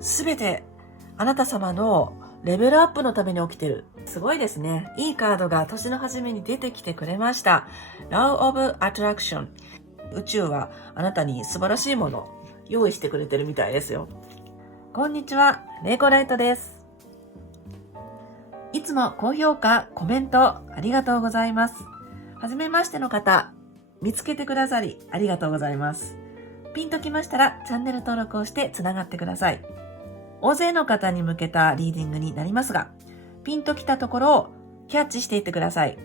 すべてあなた様のレベルアップのために起きてる。すごいですね。いいカードが年の初めに出てきてくれました。Law of Attraction。宇宙はあなたに素晴らしいものを用意してくれてるみたいですよ。こんにちは、レイコライトです。いつも高評価、コメントありがとうございます。はじめましての方、見つけてくださりありがとうございます。ピンときましたらチャンネル登録をしてつながってください。大勢の方に向けたリーディングになりますが、ピンときたところをキャッチしていってください。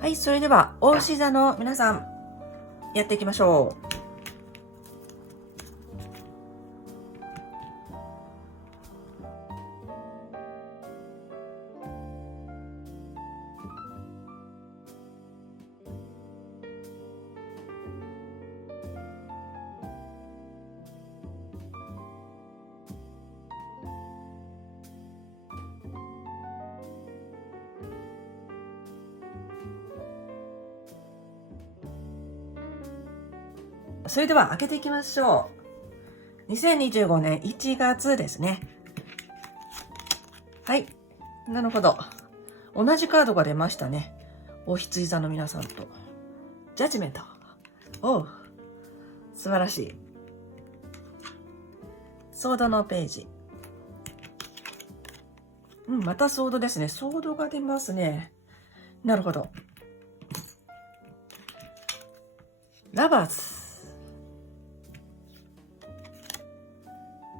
はい、それでは、牡牛座の皆さん、やっていきましょう。それでは開けていきましょう。2025年1月ですね。はい。なるほど。同じカードが出ましたね。お羊座の皆さんと。ジャッジメント。おう。素晴らしい。ソードのページ。またソードですね。ソードが出ますね。なるほど。ラバーズ。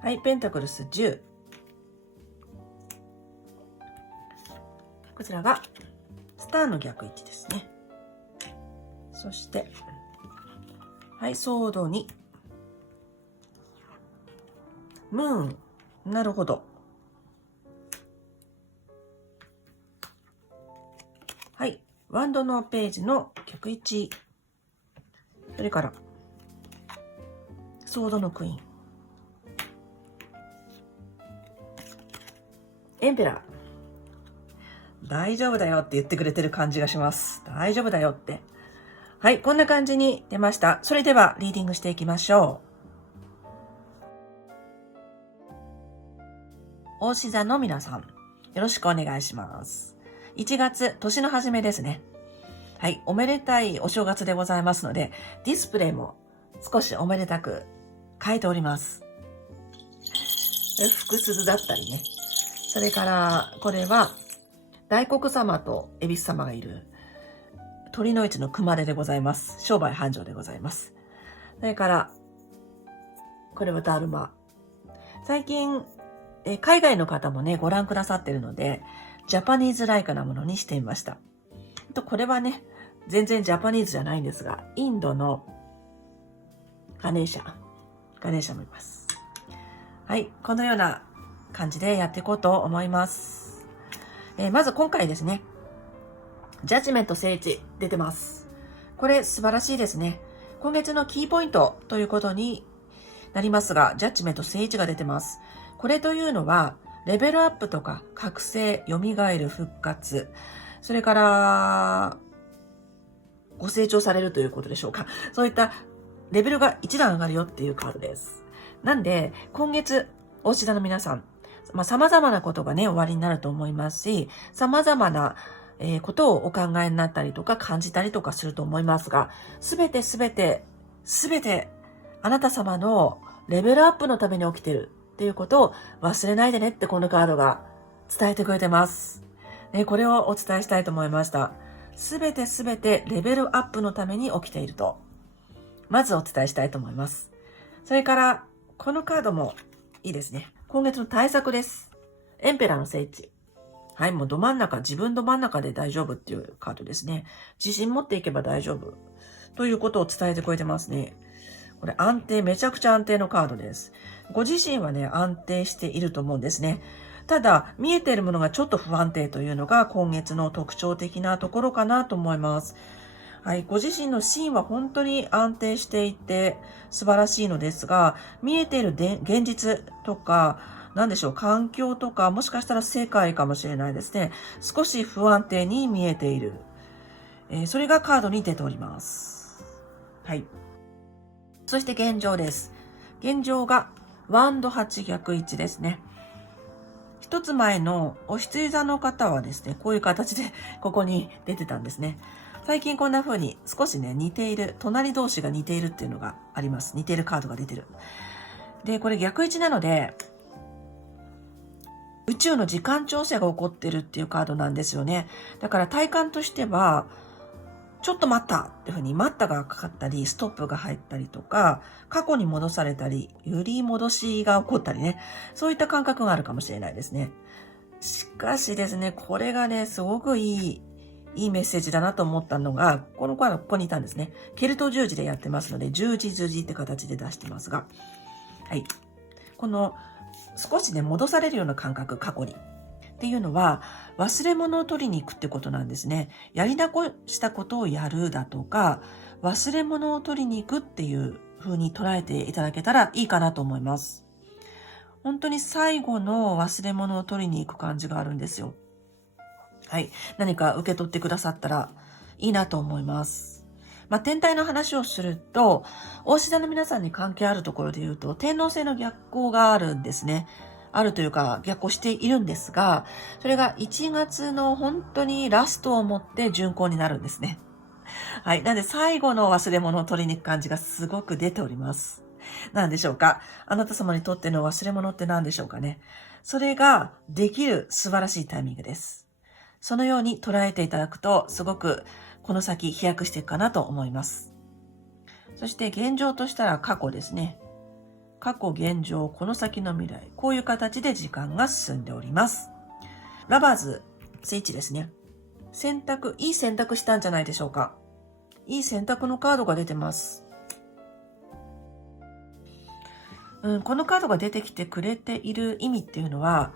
はい、ペンタクルス10。こちらがスターの逆位置ですね。そして、はい、ソード2。ムーン。なるほど。はい、ワンドのページの逆位置。それから、ソードのクイーン。エンペラー。大丈夫だよって言ってくれてる感じがします。大丈夫だよって。はい、こんな感じに出ました。それではリーディングしていきましょう。牡牛座の皆さん、よろしくお願いします。1月、年の初めですね。はい、おめでたいお正月でございますので、ディスプレイも少しおめでたく書いております。福鈴だったりね。それから、これは、大黒様と恵比寿様がいる、鳥の市の熊手でございます。商売繁盛でございます。それから、これはダルマ。最近、海外の方もね、ご覧くださってるので、ジャパニーズライクなものにしてみました。これはね、全然ジャパニーズじゃないんですが、インドのガネーシャもいます。はい、このような感じでやっていこうと思います。まず今回ですね、ジャッジメント聖地出てます。これ素晴らしいですね。今月のキーポイントということになりますが、ジャッジメント聖地が出てます。これというのは、レベルアップとか覚醒、蘇る、復活、それからご成長されるということでしょうか。そういったレベルが一段上がるよっていうカードです。なんで、今月、お牛座の皆さん、様々なことがね、終わりになると思いますし、様々なことをお考えになったりとか感じたりとかすると思いますが、すべて、あなた様のレベルアップのために起きてるっていうことを忘れないでねってこのカードが伝えてくれてます。これをお伝えしたいと思いました。すべてレベルアップのために起きていると、まずお伝えしたいと思います。それから、このカードもいいですね。今月の対策です。エンペラーの聖地。はい、もう自分ど真ん中で大丈夫っていうカードですね。自信持っていけば大丈夫。ということを伝えてくれてますね。これめちゃくちゃ安定のカードです。ご自身はね、安定していると思うんですね。ただ、見えているものがちょっと不安定というのが今月の特徴的なところかなと思います。はい、ご自身の芯は本当に安定していて素晴らしいのですが、見えている現実とか、何でしょう、環境とか、もしかしたら世界かもしれないですね。少し不安定に見えている。それがカードに出ております。はい。そして現状です。現状がワンド8逆1ですね。一つ前のお羊座の方はですね、こういう形でここに出てたんですね。最近こんな風に少しね、似ている、隣同士が似ているっていうのがあります。似ているカードが出てる。で、これ逆位置なので、宇宙の時間調整が起こってるっていうカードなんですよね。だから体感としては、ちょっと待ったっていう風に待ったがかかったり、ストップが入ったりとか、過去に戻されたり、揺り戻しが起こったりね、そういった感覚があるかもしれないですね。しかしですね、これがね、すごくいいメッセージだなと思ったのが、この子はここにいたんですね。ケルト十字でやってますので、十字十字って形で出してますが、はい。この少しね、戻されるような感覚、過去に。っていうのは、忘れ物を取りに行くってことなんですね。やり残したことをやるだとか、忘れ物を取りに行くっていう風に捉えていただけたらいいかなと思います。本当に最後の忘れ物を取りに行く感じがあるんですよ。はい。何か受け取ってくださったらいいなと思います。天体の話をすると、大志座の皆さんに関係あるところで言うと、天王星の逆行があるんですね。あるというか、逆行しているんですが、それが1月の本当にラストをもって巡行になるんですね。はい。なので、最後の忘れ物を取りに行く感じがすごく出ております。何でしょうか？あなた様にとっての忘れ物って何でしょうかね？それができる素晴らしいタイミングです。そのように捉えていただくと、すごくこの先飛躍していくかなと思います。そして現状としたら過去ですね。過去、現状、この先の未来。こういう形で時間が進んでおります。ラバーズ、スイッチですね。いい選択したんじゃないでしょうか。いい選択のカードが出てます。このカードが出てきてくれている意味っていうのは、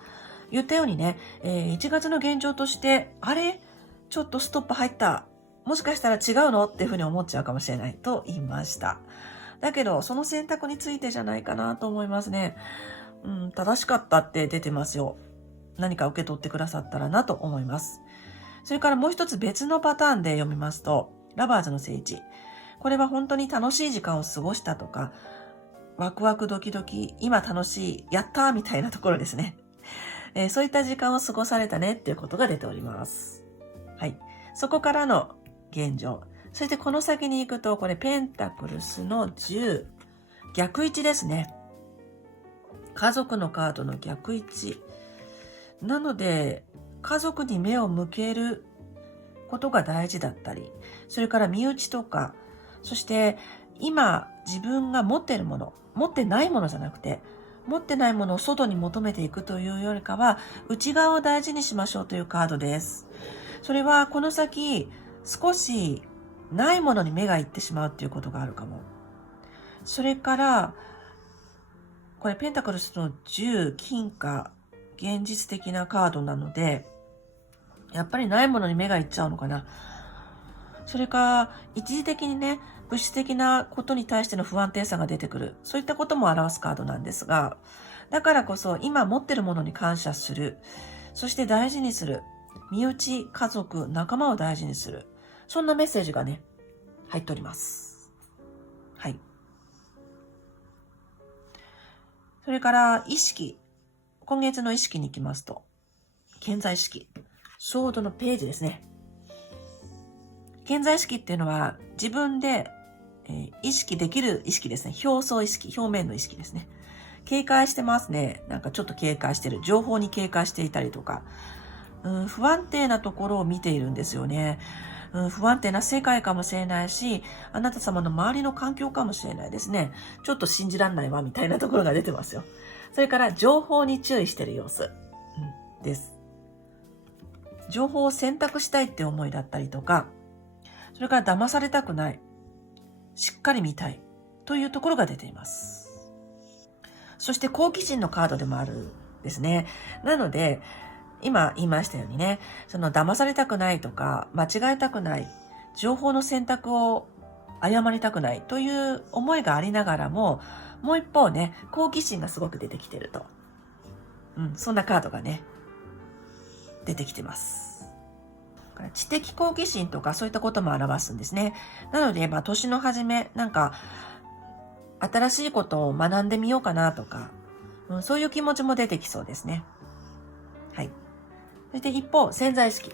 言ったようにね、1月の現状として、あれちょっとストップ入った。もしかしたら違うのっていうふうに思っちゃうかもしれないと言いました。だけど、その選択についてじゃないかなと思いますね。正しかったって出てますよ。何か受け取ってくださったらなと思います。それからもう一つ別のパターンで読みますと、ラバーズの聖地。これは本当に楽しい時間を過ごしたとか、ワクワクドキドキ、今楽しい、やったーみたいなところですね。そういった時間を過ごされたねっていうことが出ております。はい。そこからの現状。そしてこの先に行くと、これペンタクルスの10、逆位置ですね。家族のカードの逆位置。なので、家族に目を向けることが大事だったり、それから身内とか、そして今自分が持っているもの、持ってないものじゃなくて、持ってないものを外に求めていくというよりかは、内側を大事にしましょうというカードです。それはこの先、少しないものに目がいってしまうっていうことがあるかも。それから、これペンタクルスの10、金貨、現実的なカードなので、やっぱりないものに目がいっちゃうのかな。それか、一時的にね、物質的なことに対しての不安定さが出てくる。そういったことも表すカードなんですが、だからこそ今持っているものに感謝する。そして大事にする。身内、家族、仲間を大事にする。そんなメッセージがね、入っております。はい。それから意識。今月の意識に行きますと、健在意識。ソードのページですね。健在意識っていうのは自分で、意識できる意識ですね。表層意識、表面の意識ですね。警戒してますね。なんかちょっと警戒してる。情報に警戒していたりとか、不安定なところを見ているんですよね。不安定な世界かもしれないし、あなた様の周りの環境かもしれないですね。ちょっと信じらんないわみたいなところが出てますよ。それから情報に注意している様子、です。情報を選択したいって思いだったりとか、それから騙されたくない、しっかり見たいというところが出ています。そして好奇心のカードでもあるんですね。なので、今言いましたようにね、その騙されたくないとか、間違えたくない、情報の選択を誤りたくないという思いがありながらも、もう一方ね、好奇心がすごく出てきていると。そんなカードがね、出てきてます。知的好奇心とかそういったことも表すんですね。なので、年の初め、なんか、新しいことを学んでみようかなとか、そういう気持ちも出てきそうですね。はい。そして一方、潜在意識。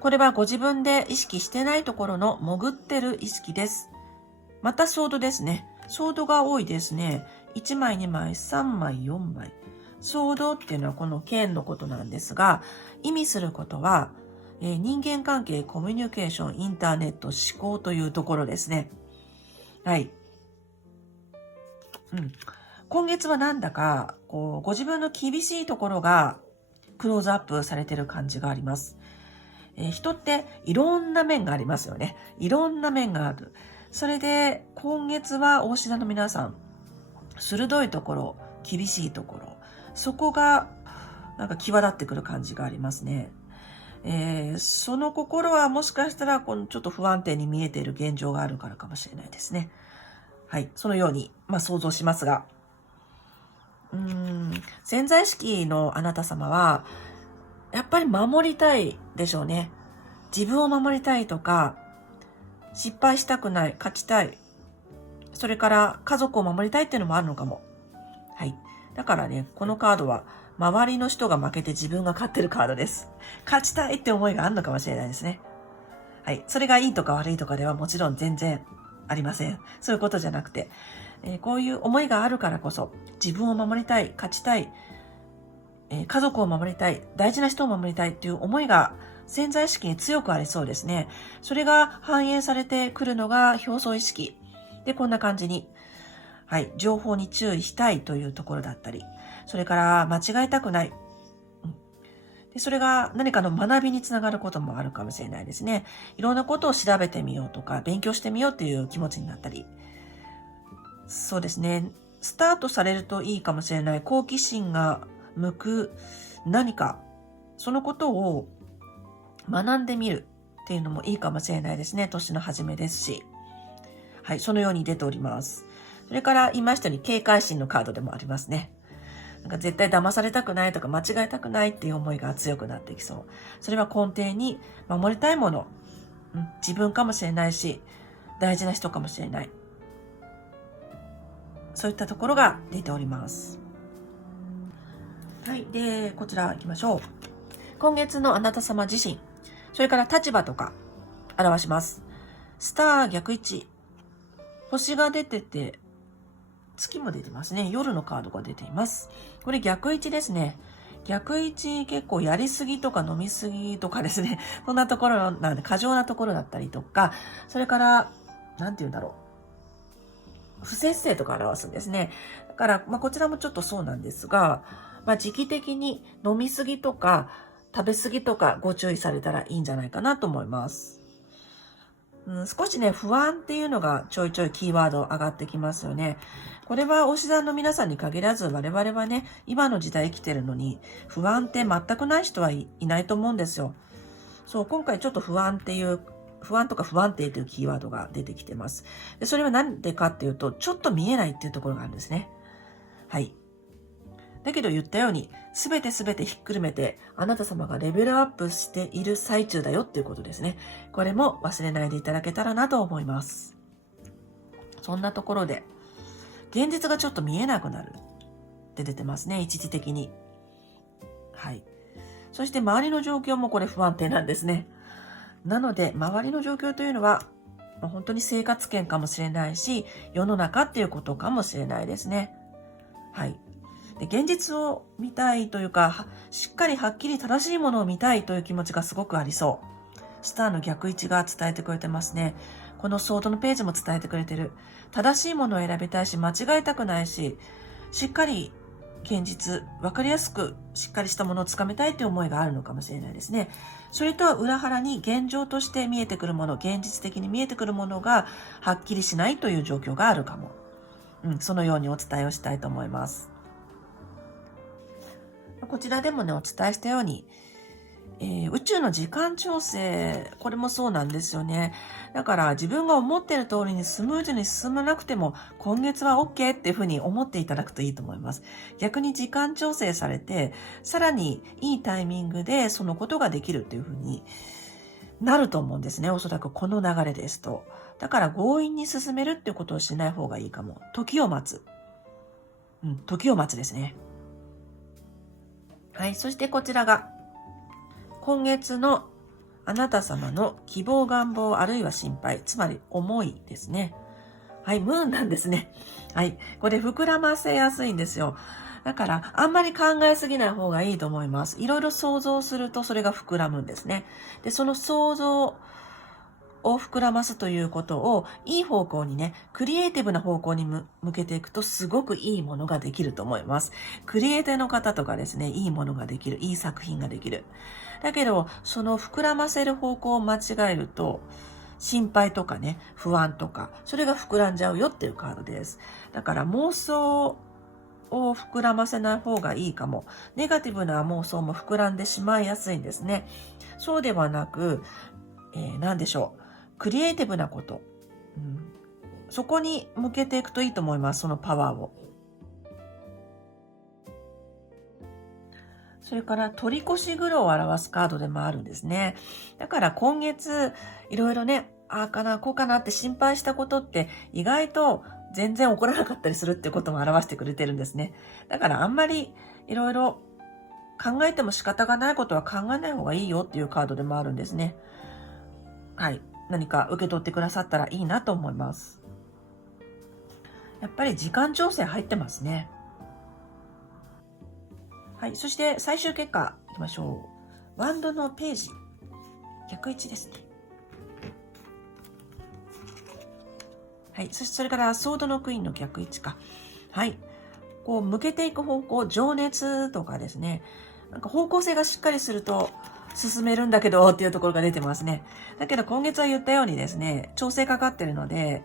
これはご自分で意識してないところの潜ってる意識です。またソードですね。ソードが多いですね。1枚、2枚、3枚、4枚。ソードっていうのはこの剣のことなんですが、意味することは、人間関係、コミュニケーション、インターネット、思考というところですね。はい。今月はなんだか、ご自分の厳しいところがクローズアップされている感じがあります。人っていろんな面がありますよね。いろんな面がある。それで、今月は大志田の皆さん、鋭いところ、厳しいところ、そこがなんか際立ってくる感じがありますね。その心はもしかしたらちょっと不安定に見えている現状があるからかもしれないですね。はい。そのように、想像しますが。潜在意識のあなた様は、やっぱり守りたいでしょうね。自分を守りたいとか、失敗したくない、勝ちたい。それから家族を守りたいっていうのもあるのかも。はい。だからね、このカードは、周りの人が負けて自分が勝ってるカードです。勝ちたいって思いがあるのかもしれないですね。はい。それがいいとか悪いとかではもちろん全然ありません。そういうことじゃなくて、こういう思いがあるからこそ、自分を守りたい、勝ちたい、家族を守りたい、大事な人を守りたいっていう思いが潜在意識に強くありそうですね。それが反映されてくるのが表層意識。で、こんな感じに、はい、情報に注意したいというところだったり、それから間違えたくない。でそれが何かの学びにつながることもあるかもしれないですね。いろんなことを調べてみようとか、勉強してみようっていう気持ちになったり。そうですね。スタートされるといいかもしれない好奇心が向く何か、そのことを学んでみるっていうのもいいかもしれないですね。年の初めですし。はい、そのように出ております。それから言いましたように警戒心のカードでもありますね。なんか絶対騙されたくないとか間違えたくないっていう思いが強くなってきそう。それは根底に守りたいもの、自分かもしれないし、大事な人かもしれない。そういったところが出ております。はい。で、こちら行きましょう。今月のあなた様自身、それから立場とか表します。スター逆位置、星が出てて、月も出てますね。夜のカードが出ています。これ逆位置ですね。逆位置結構やりすぎとか飲みすぎとかですね。そんなところなんで過剰なところだったりとか、それから、なんて言うんだろう。不節制とか表すんですね。だから、こちらもちょっとそうなんですが、時期的に飲みすぎとか食べ過ぎとかご注意されたらいいんじゃないかなと思います。少しね、不安っていうのがちょいちょいキーワード上がってきますよね。これはおし座の皆さんに限らず我々はね、今の時代生きてるのに不安って全くない人はいないと思うんですよ。そう、今回ちょっと不安とか不安定というキーワードが出てきてます。でそれは何でかっていうと、ちょっと見えないっていうところがあるんですね。はい。だけど言ったように、すべてひっくるめて、あなた様がレベルアップしている最中だよっていうことですね。これも忘れないでいただけたらなと思います。そんなところで、現実がちょっと見えなくなるって出てますね、一時的に。はい。そして周りの状況もこれ不安定なんですね。なので、周りの状況というのは、本当に生活圏かもしれないし、世の中っていうことかもしれないですね。はい。で現実を見たいというか、しっかりはっきり正しいものを見たいという気持ちがすごくありそう。スターの逆位置が伝えてくれてますね。このソードのページも伝えてくれてる。正しいものを選びたいし、間違えたくないし、しっかり現実、わかりやすくしっかりしたものをつかめたいという思いがあるのかもしれないですね。それとは裏腹に現状として見えてくるもの、現実的に見えてくるものがはっきりしないという状況があるかも。そのようにお伝えをしたいと思います。こちらでもね、お伝えしたように、宇宙の時間調整、これもそうなんですよね。だから自分が思っている通りにスムーズに進まなくても、今月は OK っていうふうに思っていただくといいと思います。逆に時間調整されて、さらにいいタイミングでそのことができるっていうふうになると思うんですね。おそらくこの流れですと。だから強引に進めるっていうことをしない方がいいかも。時を待つ。時を待つですね。はい。そしてこちらが、今月のあなた様の希望、願望、あるいは心配、つまり思いですね。はい、ムーンなんですね。はい。これ膨らませやすいんですよ。だから、あんまり考えすぎない方がいいと思います。いろいろ想像するとそれが膨らむんですね。で、その想像を膨らますということをいい方向にね、クリエイティブな方向に向けていくとすごくいいものができると思います。クリエイターの方とかですね、いいものができる、いい作品ができる。だけど、その膨らませる方向を間違えると、心配とかね、不安とか、それが膨らんじゃうよっていうカードです。だから妄想を膨らませない方がいいかも。ネガティブな妄想も膨らんでしまいやすいんですね。そうではなく、何でしょう。クリエイティブなこと、そこに向けていくといいと思います。そのパワーを。それから取り越し苦労を表すカードでもあるんですね。だから今月いろいろね、ああかな、こうかなって心配したことって意外と全然起こらなかったりするってことも表してくれてるんですね。だからあんまりいろいろ考えても仕方がないことは考えない方がいいよっていうカードでもあるんですね。はい。何か受け取ってくださったらいいなと思います。やっぱり時間調整入ってますね。はい。そして最終結果いきましょう。ワンドのページ。逆位置ですね。はい。そしてそれからソードのクイーンの逆位置か。はい。こう向けていく方向、情熱とかですね。なんか方向性がしっかりすると進めるんだけどっていうところが出てますね。だけど今月は言ったようにですね、調整かかってるので、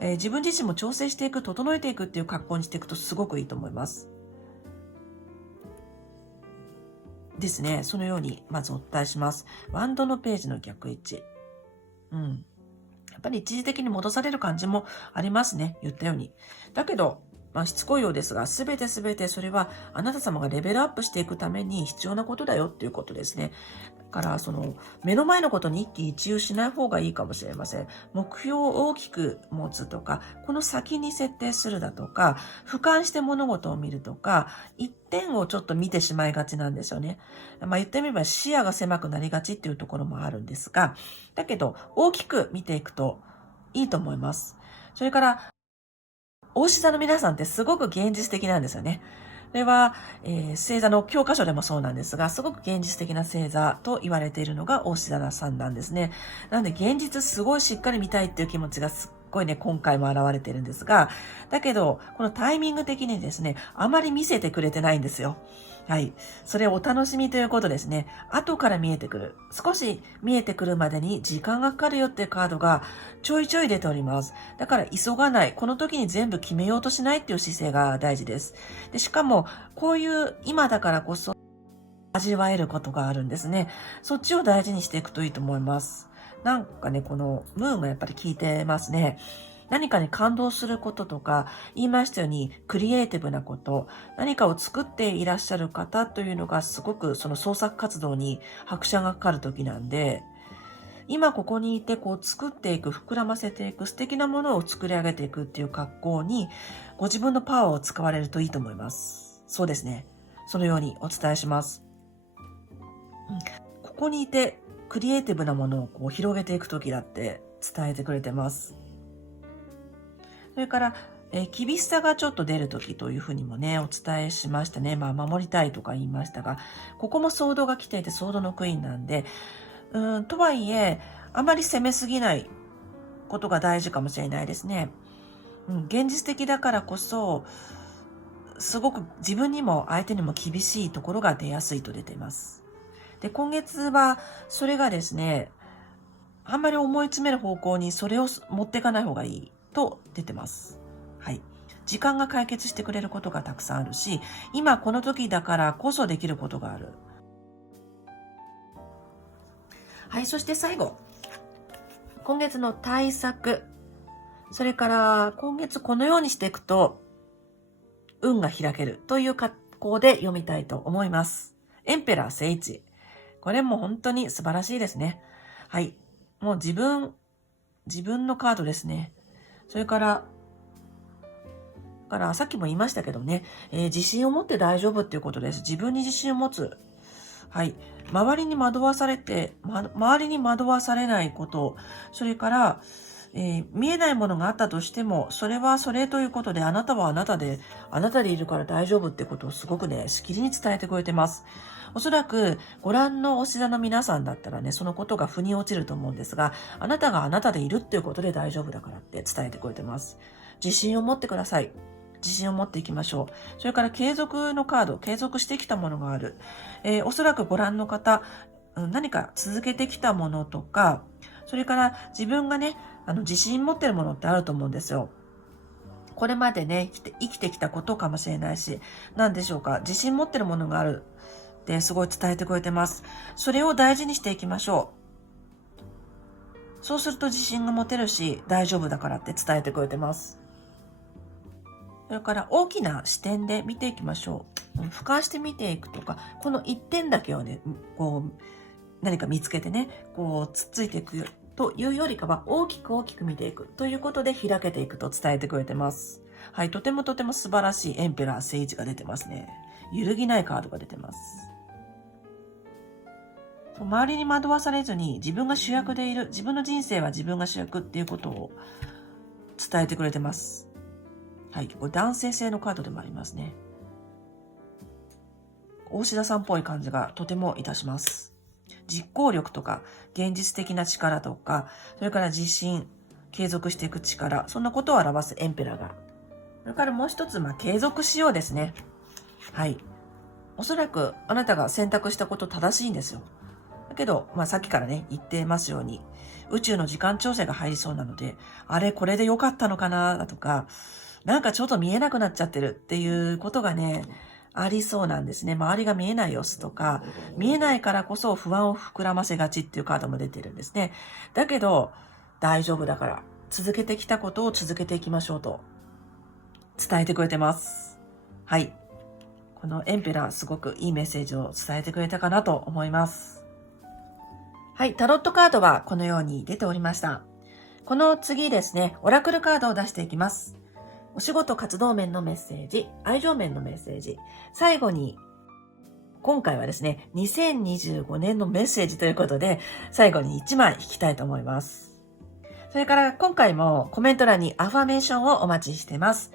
自分自身も調整していく、整えていくっていう格好にしていくとすごくいいと思います。ですね。そのようにまずお伝えします。ワンドのページの逆位置。やっぱり一時的に戻される感じもありますね。言ったように。だけど、しつこいようですが、すべてそれはあなた様がレベルアップしていくために必要なことだよっていうことですね。だから、目の前のことに一喜一憂しない方がいいかもしれません。目標を大きく持つとか、この先に設定するだとか、俯瞰して物事を見るとか、一点をちょっと見てしまいがちなんですよね。言ってみれば視野が狭くなりがちっていうところもあるんですが、だけど、大きく見ていくといいと思います。それから、大志座の皆さんってすごく現実的なんですよね。これは、星座の教科書でもそうなんですが、すごく現実的な星座と言われているのが大志座さんなんですね。なので現実すごいしっかり見たいっていう気持ちがすっごいね、今回も現れているんですが、だけど、このタイミング的にですね、あまり見せてくれてないんですよ。はい。それをお楽しみということですね。後から見えてくる。少し見えてくるまでに時間がかかるよっていうカードがちょいちょい出ております。だから急がない。この時に全部決めようとしないっていう姿勢が大事です。で、しかも、こういう今だからこそ味わえることがあるんですね。そっちを大事にしていくといいと思います。なんかね、このムーンがやっぱり効いてますね。何かに感動することとか、言いましたようにクリエイティブなこと、何かを作っていらっしゃる方というのがすごくその創作活動に拍車がかかる時なんで、今ここにいてこう作っていく、膨らませていく、素敵なものを作り上げていくっていう格好に、ご自分のパワーを使われるといいと思います。そうですね。そのようにお伝えします。ここにいてクリエイティブなものをこう広げていく時だって伝えてくれてます。それから、厳しさがちょっと出るときというふうにもね、お伝えしましたね。守りたいとか言いましたが、ここもソードが来ていて、ソードのクイーンなんで、とはいえ、あまり攻めすぎないことが大事かもしれないですね。現実的だからこそ、すごく自分にも相手にも厳しいところが出やすいと出ています。で、今月は、それがですね、あんまり思い詰める方向にそれを持っていかない方がいいと出てます。はい。時間が解決してくれることがたくさんあるし、今この時だからこそできることがある。はい。そして最後。今月の対策。それから今月このようにしていくと運が開けるという格好で読みたいと思います。エンペラー聖一。これも本当に素晴らしいですね。はい。もう自分自分のカードですね。それからさっきも言いましたけどね、自信を持って大丈夫っていうことです。自分に自信を持つ。はい。周りに惑わされないこと。それから、見えないものがあったとしても、それはそれということで、あなたはあなたでいるから大丈夫ってことをすごくね、しきりに伝えてくれてます。おそらく、ご覧のおし座の皆さんだったらね、そのことが腑に落ちると思うんですが、あなたがあなたでいるっていうことで大丈夫だからって伝えてくれてます。自信を持ってください。自信を持っていきましょう。それから継続のカード、継続してきたものがある。おそらくご覧の方、何か続けてきたものとか、それから自分がね、自信持ってるものってあると思うんですよ。これまでね、生きてきたことかもしれないし、何でしょうか、自信持ってるものがあるってすごい伝えてくれてます。それを大事にしていきましょう。そうすると自信が持てるし、大丈夫だからって伝えてくれてます。それから大きな視点で見ていきましょう。俯瞰して見ていくとか、この一点だけをね、何か見つけてね、つっついていくというよりかは大きく見ていくということで開けていくと伝えてくれてます。はい、とても素晴らしいエンペラー聖一が出てますね。揺るぎないカードが出てます。周りに惑わされずに自分が主役でいる、自分の人生は自分が主役っていうことを伝えてくれてます。はい、これ男性性のカードでもありますね。大志田さんっぽい感じがとてもいたします。実行力とか、現実的な力とか、それから自信、継続していく力、そんなことを表すエンペラーが。それからもう一つ、継続しようですね。はい。おそらくあなたが選択したこと正しいんですよ。だけど、さっきからね、言ってますように、宇宙の時間調整が入りそうなので、あれ、これで良かったのかな、だとか、なんかちょっと見えなくなっちゃってるっていうことがね、ありそうなんですね。周りが見えない様子とか、見えないからこそ不安を膨らませがちっていうカードも出てるんですね。だけど、大丈夫だから、続けてきたことを続けていきましょうと、伝えてくれてます。はい。このエンペラー、すごくいいメッセージを伝えてくれたかなと思います。はい、タロットカードはこのように出ておりました。この次ですね、オラクルカードを出していきます。お仕事活動面のメッセージ、愛情面のメッセージ、最後に、今回はですね、2025年のメッセージということで、最後に1枚引きたいと思います。それから今回もコメント欄にアファメーションをお待ちしてます。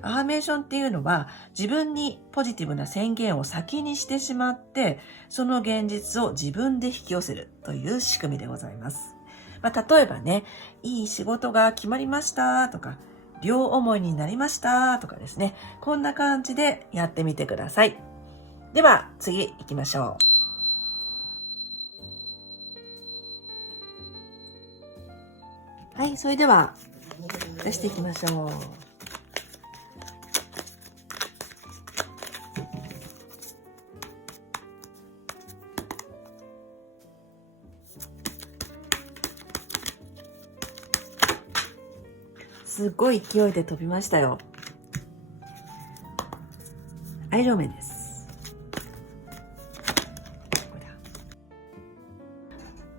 アファメーションっていうのは、自分にポジティブな宣言を先にしてしまって、その現実を自分で引き寄せるという仕組みでございます。例えばね、いい仕事が決まりましたとか、両思いになりましたとかですね、こんな感じでやってみてください。では次行きましょう。はい、それでは出していきましょう。すごい勢いで飛びましたよ。愛情面です。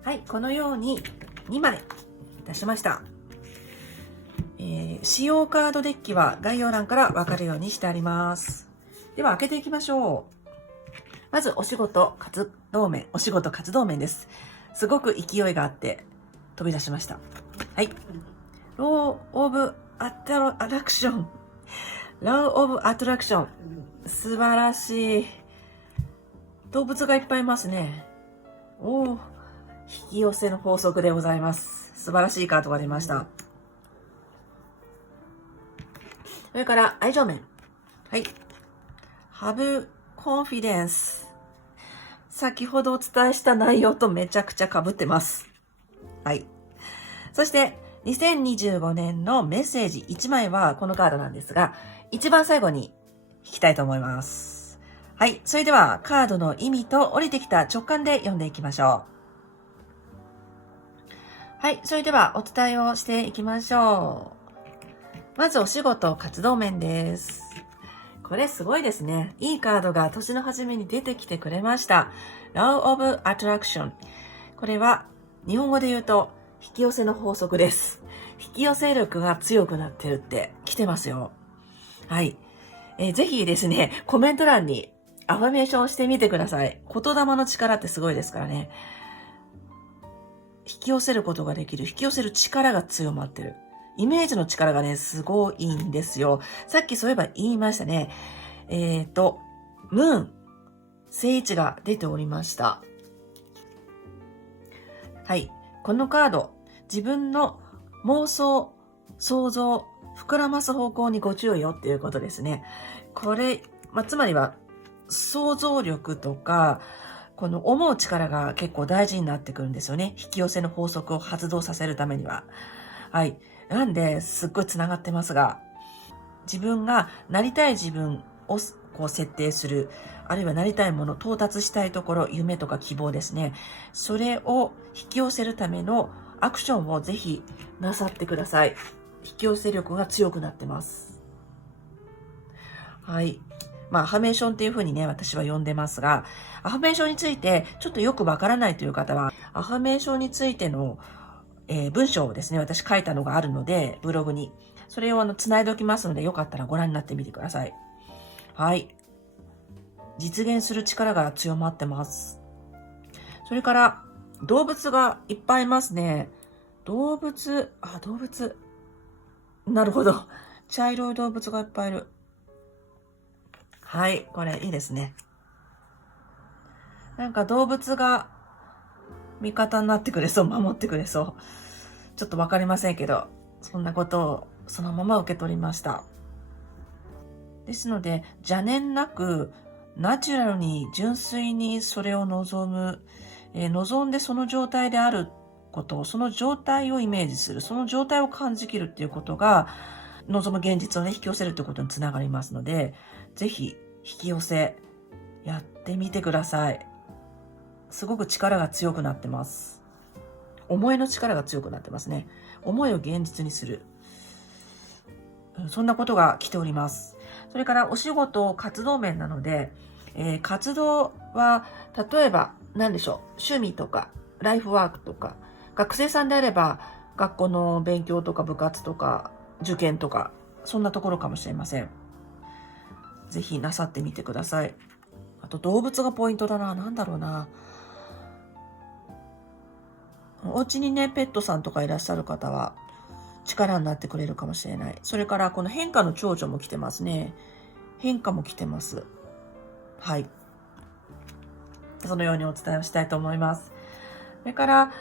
はい、このように2枚出しました。使用カードデッキは概要欄から分かるようにしてあります。では開けていきましょう。まずお仕事活動面です。すごく勢いがあって飛び出しました。はい。ローオブアトラクション。ローオブアトラクション。素晴らしい。動物がいっぱいいますね。引き寄せの法則でございます。素晴らしいカードが出ました。それから愛情面。はい。Have confidence。先ほどお伝えした内容とめちゃくちゃ被ってます。はい。そして、2025年のメッセージ1枚はこのカードなんですが、一番最後に引きたいと思います。はい。それではカードの意味と降りてきた直感で読んでいきましょう。はい。それではお伝えをしていきましょう。まずお仕事活動面です。これすごいですね。いいカードが年の初めに出てきてくれました。Law of Attraction。これは日本語で言うと引き寄せの法則です。引き寄せ力が強くなってるって来てますよ。はい。ぜひですね、コメント欄にアファメーションしてみてください。言霊の力ってすごいですからね。引き寄せることができる。引き寄せる力が強まってる。イメージの力がね、すごいんですよ。さっきそういえば言いましたね。ムーン、聖地が出ておりました。はい。このカード、自分の妄想、想像、膨らます方向にご注意よっていうことですね。これ、つまりは、想像力とか、この思う力が結構大事になってくるんですよね。引き寄せの法則を発動させるためには。はい。なんで、すっごい繋がってますが、自分がなりたい自分をこう設定する、あるいはなりたいもの、到達したいところ、夢とか希望ですね。それを引き寄せるためのアクションをぜひなさってください。引き寄せ力が強くなってます。はい。アファメーションっていう風にね、私は呼んでますが、アファメーションについてちょっとよくわからないという方は、アファメーションについての、文章をですね、私書いたのがあるので、ブログに。それを繋いでおきますので、よかったらご覧になってみてください。はい。実現する力が強まってます。それから、動物がいっぱいいますね。動物。なるほど。茶色い動物がいっぱいいる。はい、これいいですね。なんか動物が味方になってくれそう、守ってくれそう。ちょっとわかりませんけど、そんなことをそのまま受け取りました。ですので、邪念なく、ナチュラルに純粋にそれを望む、望んでその状態であること、その状態をイメージする、その状態を感じきるっていうことが、望む現実をね、引き寄せるということにつながりますので、ぜひ引き寄せ、やってみてください。すごく力が強くなってます。思いの力が強くなってますね。思いを現実にする。そんなことが来ております。それからお仕事、活動面なので、活動は、例えば、何でしょう、趣味とか、ライフワークとか、学生さんであれば、学校の勉強とか部活とか、受験とか、そんなところかもしれません。ぜひなさってみてください。あと動物がポイントだな。なんだろうな。お家にね、ペットさんとかいらっしゃる方は、力になってくれるかもしれない。それから、この変化の長女も来てますね。変化も来てます。はい。そのようにお伝えをしたいと思います。それから、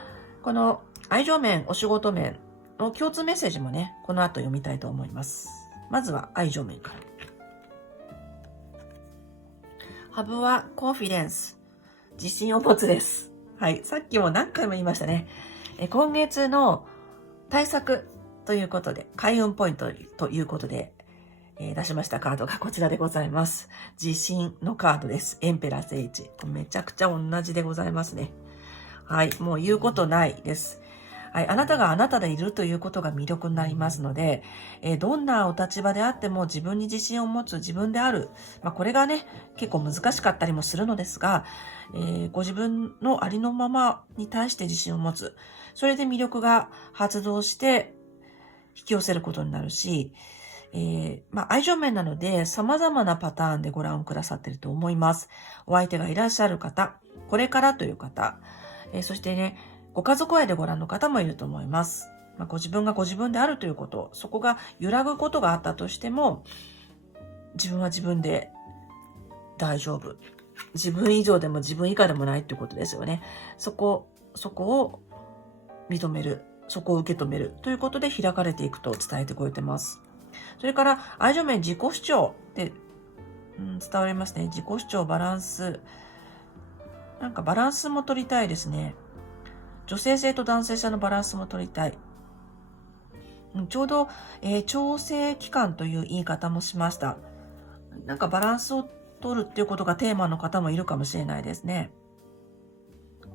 この愛情面、お仕事面の共通メッセージもね、この後読みたいと思います。まずは愛情面から。ハブはコンフィデンス。自信を持つです。はい。さっきも何回も言いましたね。今月の対策ということで、開運ポイントということで、出しましたカードがこちらでございます。自信のカードです。エンペラ聖地。めちゃくちゃ同じでございますね。はい。もう言うことないです。はい。あなたがあなたでいるということが魅力になりますので、どんなお立場であっても自分に自信を持つ自分である。これがね、結構難しかったりもするのですが、ご自分のありのままに対して自信を持つ。それで魅力が発動して引き寄せることになるし、愛情面なので様々なパターンでご覧くださっていると思います。お相手がいらっしゃる方、これからという方、そしてね、ご家族愛でご覧の方もいると思います。ご自分がご自分であるということ、そこが揺らぐことがあったとしても、自分は自分で大丈夫。自分以上でも自分以下でもないということですよね。そこを認める。そこを受け止める。ということで開かれていくと伝えてくれてます。それから、愛情面自己主張って伝わりますね。自己主張、バランス。なんかバランスも取りたいですね。女性性と男性性のバランスも取りたい。ちょうど、調整期間という言い方もしました。なんかバランスを取るっていうことがテーマの方もいるかもしれないですね。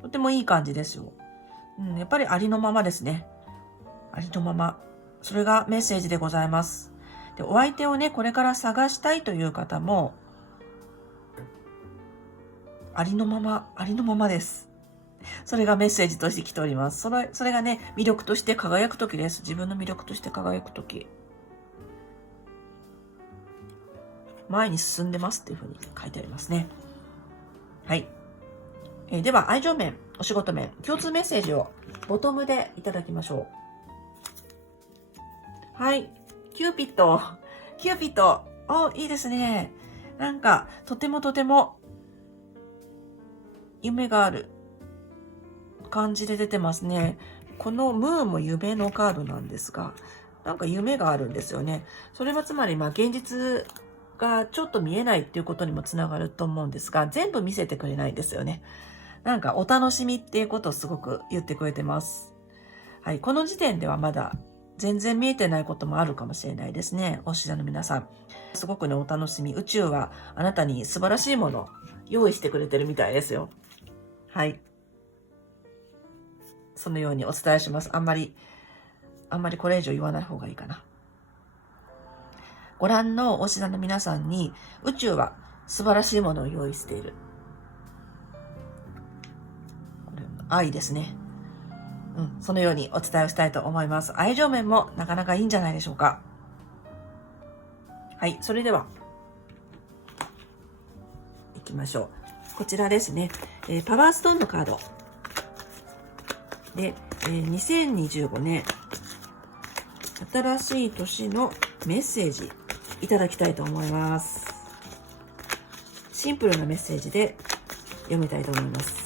とてもいい感じですよ。やっぱりありのままですね。ありのまま。それがメッセージでございます。で、お相手をね、これから探したいという方も、ありのままです。それがメッセージとして来ております。それがね、魅力として輝くときです。自分の魅力として輝くとき。前に進んでますっていうふうに書いてありますね。はい。では、愛情面、お仕事面、共通メッセージをボトムでいただきましょう。はい。キューピッド。キューピッド。お、いいですね。なんか、とても夢がある感じで出てますね。このムーンも夢のカードなんですが、なんか夢があるんですよね。それはつまり、現実がちょっと見えないっていうことにもつながると思うんですが、全部見せてくれないんですよね。なんかお楽しみっていうことをすごく言ってくれてます。はい。この時点ではまだ全然見えてないこともあるかもしれないですね。おしらの皆さん。すごくね、お楽しみ。宇宙はあなたに素晴らしいものを用意してくれてるみたいですよ。はい。そのようにお伝えします。あんまりこれ以上言わない方がいいかな。ご覧のおしらの皆さんに宇宙は素晴らしいものを用意している。これ愛ですね。そのようにお伝えをしたいと思います。愛情面もなかなかいいんじゃないでしょうか。はい、それでは、行きましょう。こちらですね、パワーストーンのカード。で、2025年、新しい年のメッセージ、いただきたいと思います。シンプルなメッセージで読みたいと思います。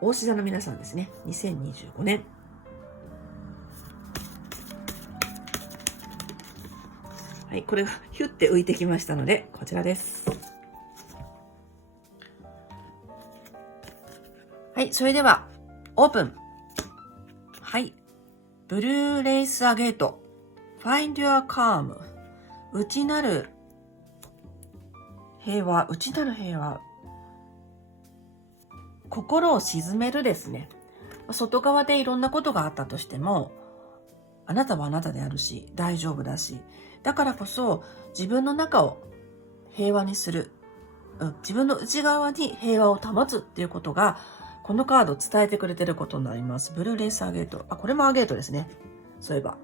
大志座の皆さんですね。2025年。はい、これがヒュッて浮いてきましたので、こちらです。はい、それでは、オープン。はい。ブルーレイスアゲート。Find your calm。内なる平和。心を鎮めるですね。外側でいろんなことがあったとしても、あなたはあなたであるし、大丈夫だし、だからこそ自分の中を平和にする。自分の内側に平和を保つっていうことが、このカードを伝えてくれてることになります。ブルーレイスアゲート。これもアゲートですね。そういえば。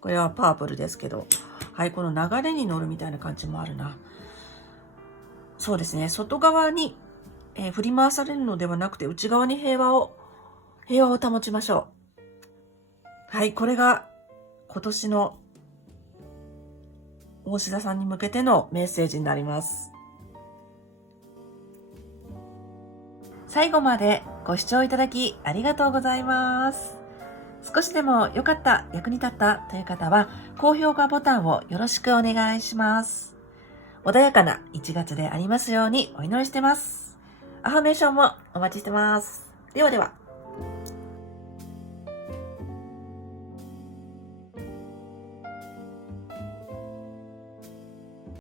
これはパープルですけど。はい、この流れに乗るみたいな感じもあるな。そうですね。外側に、振り回されるのではなくて、内側に平和を保ちましょう。はい、これが今年の大志田さんに向けてのメッセージになります。最後までご視聴いただきありがとうございます。少しでも良かった、役に立ったという方は、高評価ボタンをよろしくお願いします。穏やかな1月でありますようにお祈りしてます。アファメーションもお待ちしてます。ではでは。